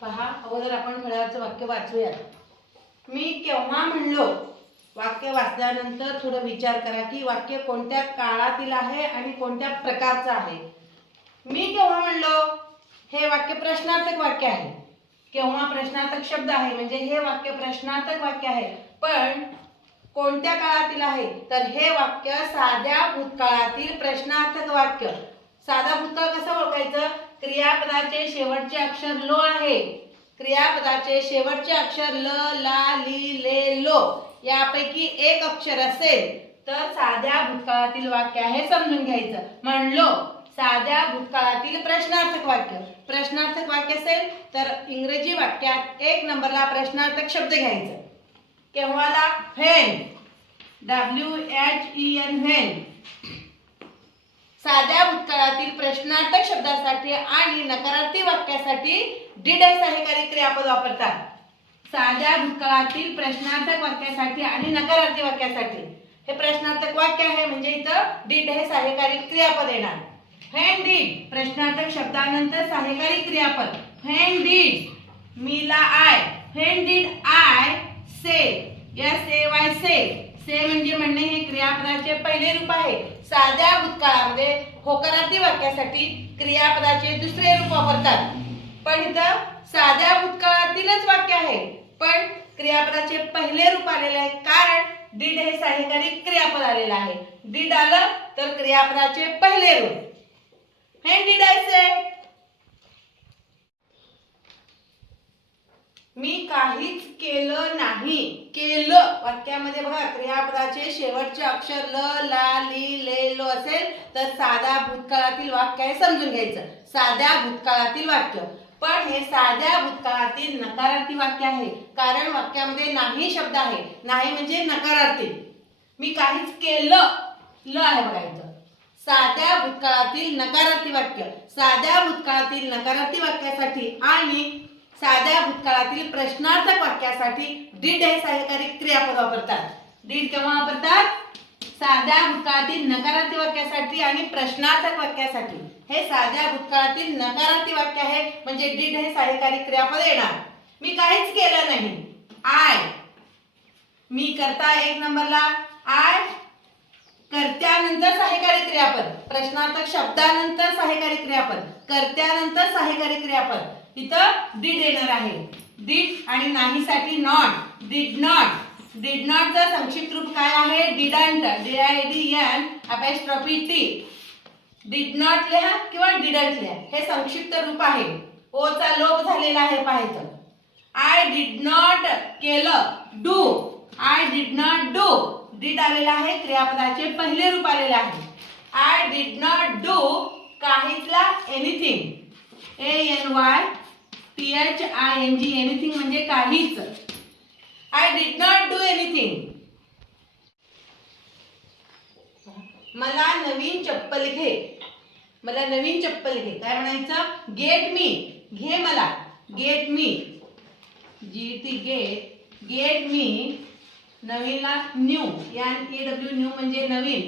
पहा अगोदर आपण फळ्यावरचं वाक्य वाचूयात. मी केव्हा म्हणलो? वाक्य वाचल्यानंतर थोडं विचार करा की वाक्य कोणत्या काळातील आहे आणि कोणत्या प्रकारचं आहे. मी केव्हा म्हणलो? हे वाक्य प्रश्नार्थक वाक्य आहे. केव्हा प्रश्नार्थक शब्द आहे? म्हणजे हे वाक्य प्रश्नार्थक वाक्य आहे. पण कोणत्या काळातील आहे? तर हे वाक्य साध्या भूतकाळातील प्रश्नार्थक वाक्य. साधा भूतकाळ कसं ओळखायचं? क्रियापदाचे शेवटचे अक्षर लो आहे. क्रियापदाचे शेवटचे अक्षर ल ला ली ले लो यापैकी एक अक्षर असेल. तर साध्या भूतकाळातील वाक्य आहे समजून घ्यायचं. म्हणलो साध्या भूतकाळातील प्रश्नार्थक वाक्य. प्रश्नार्थक वाक्य असेल तर इंग्रजी वाक्यात एक नंबरला प्रश्नार्थक शब्द घ्यायचं. केव्हाला? When. W H E N when. साध्या भूतकाळातील प्रश्नार्थक शब्दासाठी आणि नकारार्थी वाक्यासाठी डिड हे सहाय्यकारी क्रियापद वापरतात. साध्या भूतकाळातील प्रश्नार्थक वाक्यासाठी आणि नकारार्थी वाक्यासाठी. हे प्रश्नार्थक वाक्य आहे म्हणजे इथं डीड हे सहाय्यकारी क्रियापद येणार. व्हेन डीड प्रश्नार्थक शब्दानंतर सहाय्यकारी क्रियापद. When did मीला I when did I say S A Y say say म्हणजे म्हणणे हे क्रियापदाचे पहिले रूप आहे. साध्या भूतकाळामध्ये होकारार्थी वाक्यासाठी क्रियापदाचे दुसरे रूप वापरतात. पण इथं साध्या भूतकाळातीलच वाक्य आहे. पण क्रियापदाचे पहिले रूप आलेले आहे. कारण डीड हे सहाय्यकारी क्रियापद आलेलं आहे. डीड आलं तर क्रियापदाचे पहिले रूप. हे डीड आहे से मी काहीच केलं नाही. केलं. वाक्यामध्ये बघा क्रियापदाचे शेवटचे अक्षर ल ला ली ले लो असेल तर साध्या भूतकाळातील वाक्य हे समजून घ्यायचं. साध्या भूतकाळातील वाक्य. पण हे साध्या भूतकाळातील नकारार्थी वाक्य आहे. कारण वाक्यामध्ये नाही शब्द आहे. नाही म्हणजे नकारार्थी. मी काहीच केलं. ल आहे बघा इथं. साध्या भूतकाळातील नकारार्थी वाक्य. साध्या भूतकाळातील नकारार्थी वाक्यासाठी आणि साध्या भूतकाळातील प्रश्नार्थक वाक्यासाठी डीड हे सहकारी क्रियापद वापरतात. डीड केव्हा वापरतात? साध्या भूतकाळातील नकारात्मक वाक्यासाठी आणि प्रश्नार्थक वाक्यासाठी. हे साध्या भूतकाळातील नकारात्मक वाक्य आहे म्हणजे डीड हे सहाय्यकारी क्रियापद येणार. मी काहीच केलं नाही. आय. मी करता एक नंबरला. आय. कर्त्यानंतर सहाय्यकारी क्रियापद. प्रश्नार्थक शब्दानंतर सहाय्यकारी क्रियापद. कर्त्यानंतर सहाय्यकारी क्रियापद. इथं डीड येणार आहे. डीड आणि नाहीसाठी नॉट डीड नॉट डीड नॉटचं संक्षिप्त रूप काय आहे? Didn't D I D N apostrophe T did not लिहा किंवा डिडंट लिहा. हे संक्षिप्त रूप आहे. ओचा लोप झालेला आहे पाहायचं. आय डिड नॉट केलं. Do I did not do did आलेला आहे. क्रियापदाचे पहिले रूप आलेले आहे. I did not do काहीचला anything A N Y T H I N G anything म्हणजे काहीच. I did not do anything मला नवीन चप्पल घे. मला नवीन चप्पल घे. काय म्हणायचं? गेट मी घे मला. Get me G T get get me नवीनला new या ए डब्ल्यू न्यू म्हणजे नवीन.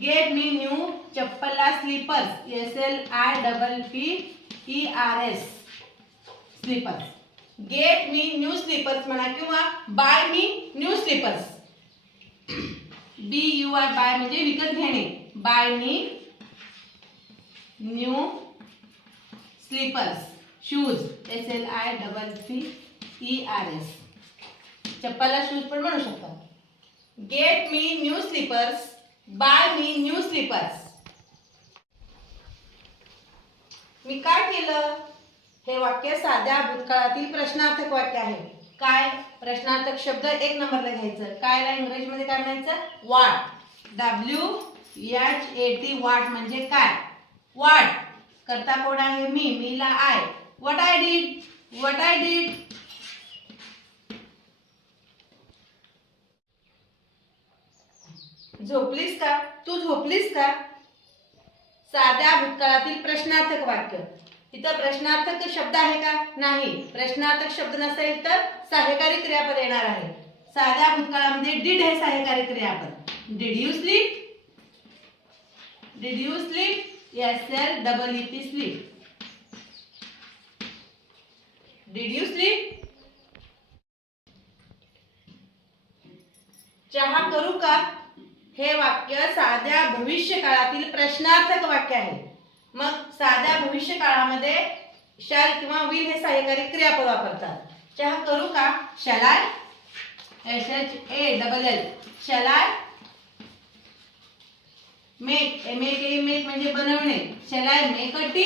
Get me new चप्पलला slippers S L I double P E R S slippers get me new slippers म्हणा किंवा buy me new slippers B U I buy म्हणजे विकत घेणे. Buy me new slippers shoes S L I double C E R S चप्पलला shoes पण म्हणू शकतात get me new slippers buy me new slippers मी काय केलं? हे वाक्य साध्या भूतकाळातील प्रश्नार्थक वाक्य आहे. काय? प्रश्नार्थक शब्द एक नंबरला घ्यायचं. कायला? इंग्रजीमध्ये काय म्हणायचं? वाट. W H A T what म्हणजे काय? वाट. करता कोण आहे? मी. मीला I what I did what I did झोपलीस का? तू झोपलीस का? साध्या भूतकाळातील प्रश्नार्थक वाक्य. इथं प्रश्नार्थक शब्द आहे का? नाही. प्रश्नार्थक शब्द नसेल तर सहाय्यकारी क्रियापद येणार आहे. साध्या भूतकाळामध्ये डिड हे सहाय्यकारी क्रियापद. Did you sleep did you sleep S L double E P sleep did you sleep चहा करू का? हे वाक्य साध्या भविष्य काळातील प्रश्नार्थक वाक्य आहे. मग साध्या भविष्य काळामध्ये शॅल किंवा विल हे सहाय्यकारी क्रियापद वापरतात. चहा करू का? Shall I S H A double L shall I make M A K make म्हणजे बनवणे. Shall I make a tea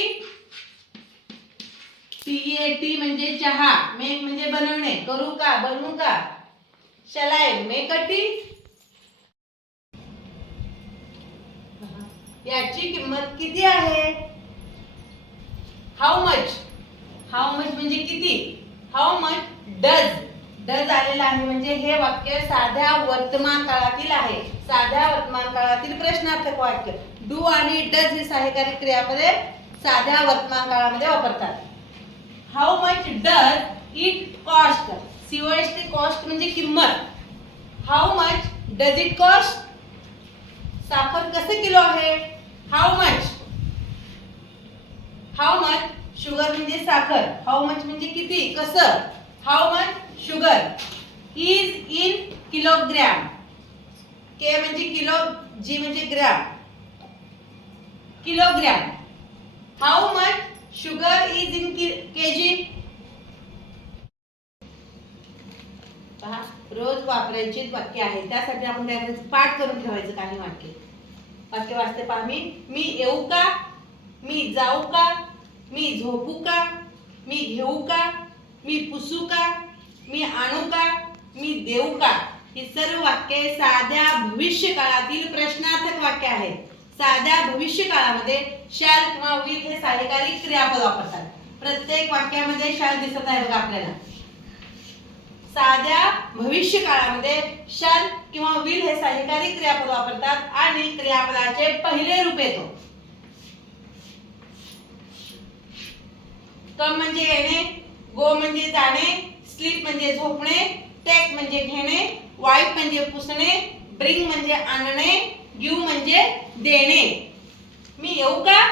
T E T म्हणजे चहा. मेक म्हणजे बनवणे. करू का? बनवू का? शलाय मेक अ टी याची किंमत किती आहे? हाऊ मच हाऊ मच म्हणजे किती? हाऊ मच डज डज आलेला आहे म्हणजे हे वाक्य साध्या वर्तमान काळातील आहे. साध्या वर्तमान काळातील प्रश्नार्थक वाक्य. डू आणि डज हे सहाय्यकारी क्रियापदे साध्या वर्तमान काळामध्ये वापरतात how much does it cost COST cost म्हणजे किंमत. How much does it cost साखर कसे किलो आहे? How much how much sugar म्हणजे साखर? हाऊ मच म्हणजे किती? कसं? How much sugar is in kilogram K म्हणजे किलो जी म्हणजे gram kilogram how much sugar is in K G पहा रोज वापरायची वाक्य आहे. त्यासाठी आपण काय करायचं पाठ करून ठेवायचं काही वाक्य. वाक्य वाचते पहा मी मी येऊ का? मी जाऊ का? मी झोपू का? मी घेऊ का? मी पुसू का? मी आणू का? मी देऊ का? ही सर्व वाक्ये साध्या भविष्य काळातील प्रश्नार्थक वाक्य आहेत. साध्या भविष्य काळामध्ये शाल किंवा विल हे सहाय्यकारी क्रियापद वापरतात. प्रत्येक वाक्यामध्ये शाल दिसत आहे बघा आपल्याला. साध्या भविष्य काळामध्ये शल किंवा विल हे सहकारी क्रियापद वापरतात आणि क्रियापदाचे पहिले रूप येतो. कम म्हणजे येणे गो म्हणजे जाणे स्लीप म्हणजे झोपणे टेक म्हणजे घेणे वाईप म्हणजे पुसणे ब्रिंग म्हणजे आणणे गिव म्हणजे देणे. मी येऊ का?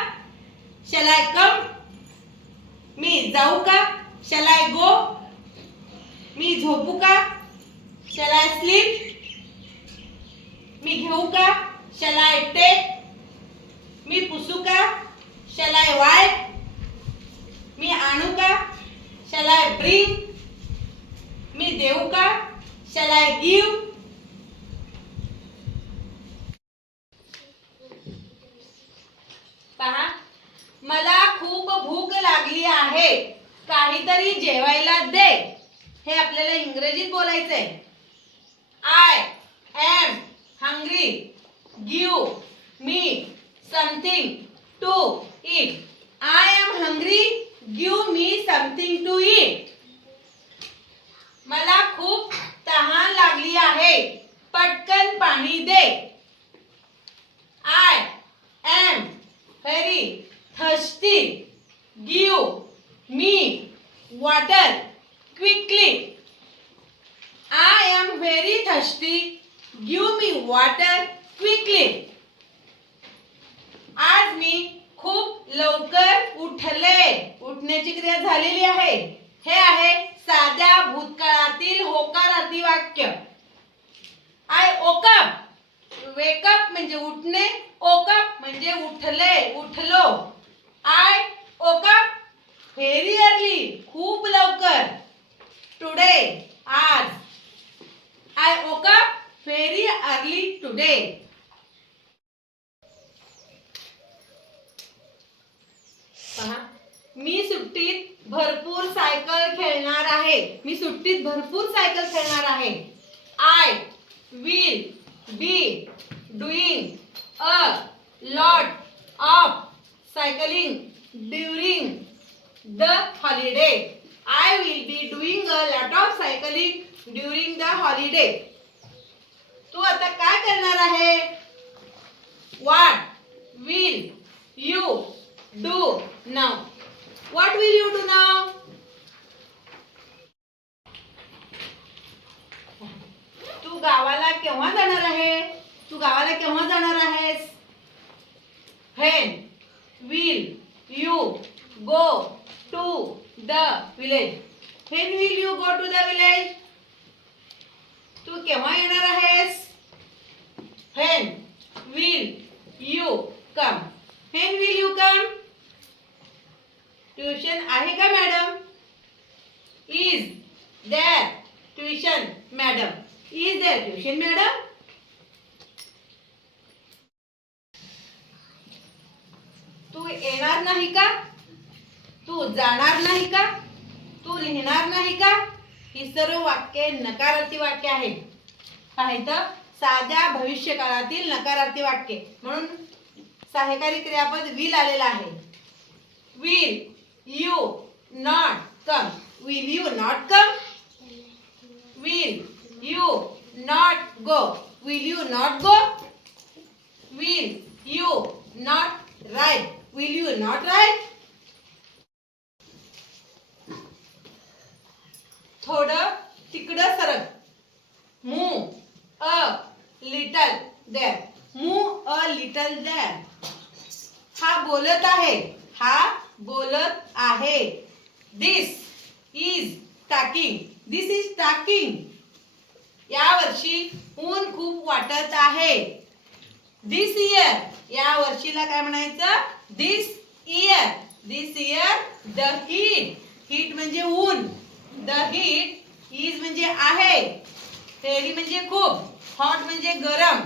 शलाय कम? मी जाऊ का? शलाय गो? मी झोपू का? शल आय स्लीप मी घेऊ का? शल आय टेक मी पुसू का? शल आय वाय मी आणू का? शल आय ब्रिंग मी देऊ का? शल आय गिव पहा मला खूप भूक लागली आहे. काहीतरी जेवायला दे. हे आपल्याला इंग्रजीत बोलायचंय. I am hungry give me something to eat I am hungry give me something to eat मला खूप तहान लागली आहे पटकन पाणी दे I am very thirsty give me water quickly. I am very thirsty. Give me water quickly. आज मी खूप लवकर उठले उठण्याची क्रिया झालेली आहे. हे आहे साध्या भूतकाळातील होकार वाक्य आय ओकप वेकअप म्हणजे उठणे ओकप म्हणजे उठले उठलो. आय ओकप व्हेरी अर्ली खूप लवकर. टुडे आज. I woke up very early today today पहा मी सुट्टीत भरपूर सायकल खेळणार आहे. मी सुट्टीत भरपूर सायकल खेळणार आहे. I will be doing a lot of cycling during the holiday. I will be doing a lot of cycling during the holiday. तू आता काय करणार आहे? What will you do now What will you do now? तू गावाला केव्हा जाणार आहे तू गावाला केव्हा जाणार आहेस when will you go to the village when will you go to the village तू केव्हा येणार आहेस हेन विल यू कम हेन विल यू कम ट्युशन आहे का madam? Is there tuition madam is there tuition madam तू येणार नाही का? तू जाणार नाही का? तू लिहिणार नाही का? ही सर्व वाक्य नकारार्थी वाक्य आहेत. पाहिलं साध्या भविष्य काळातील नकारार्थी वाक्य. म्हणून सहाय्यकारी क्रियापद विल आलेला आहे. Will you not come will you not come will you not go will you not go will you not write will you not write थोडं तिकडं सरक. Move a little there move a little there हा बोलत आहे. हा बोलत आहे. This is talking this is talking या वर्षी ऊन खूप वाटत आहे. दिस इयर या वर्षीला काय म्हणायचं? This year this year the heat heat म्हणजे ऊन. द हीट इज म्हणजे आहे. व्हेरी म्हणजे खूप. हॉट म्हणजे गरम.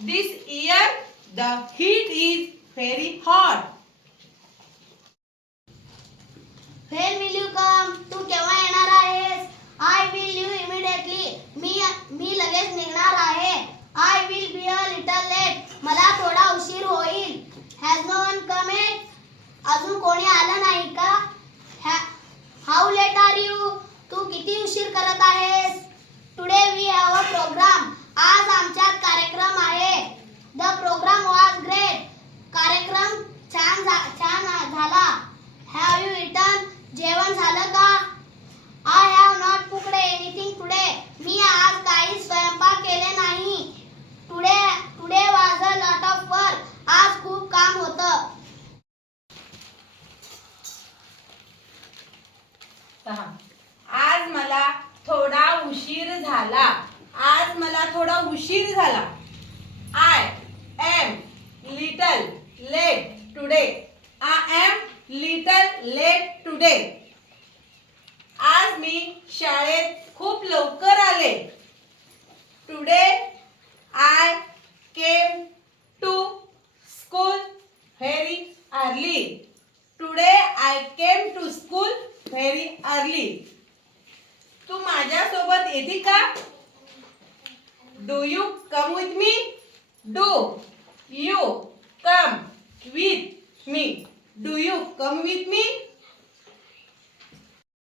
This year the heat is very hot When will you come? तू केव्हा येणार आहेस? I will you immediately. मी मी लगेच निघणार आहे. I will be a little late. मला थोडा उशीर होईल. Has no one come yet? अजून कोणी आलं नाही का? Ha- How late are you? तू किती उशीर करत आहेस? Today we have a program. आज आमच्यात कार्यक्रम आहे. The program was great. कार्यक्रम छान झा- छान झाला. Have you eaten? जेवण झालं का? I have not cooked anything today मी आज काही स्वयंपाक केले नाही. Today today was a lot of work आज खूप काम होतं. आज मला थोडा उशीर झाला आज मला थोडा उशीर झाला I am little late today I am little late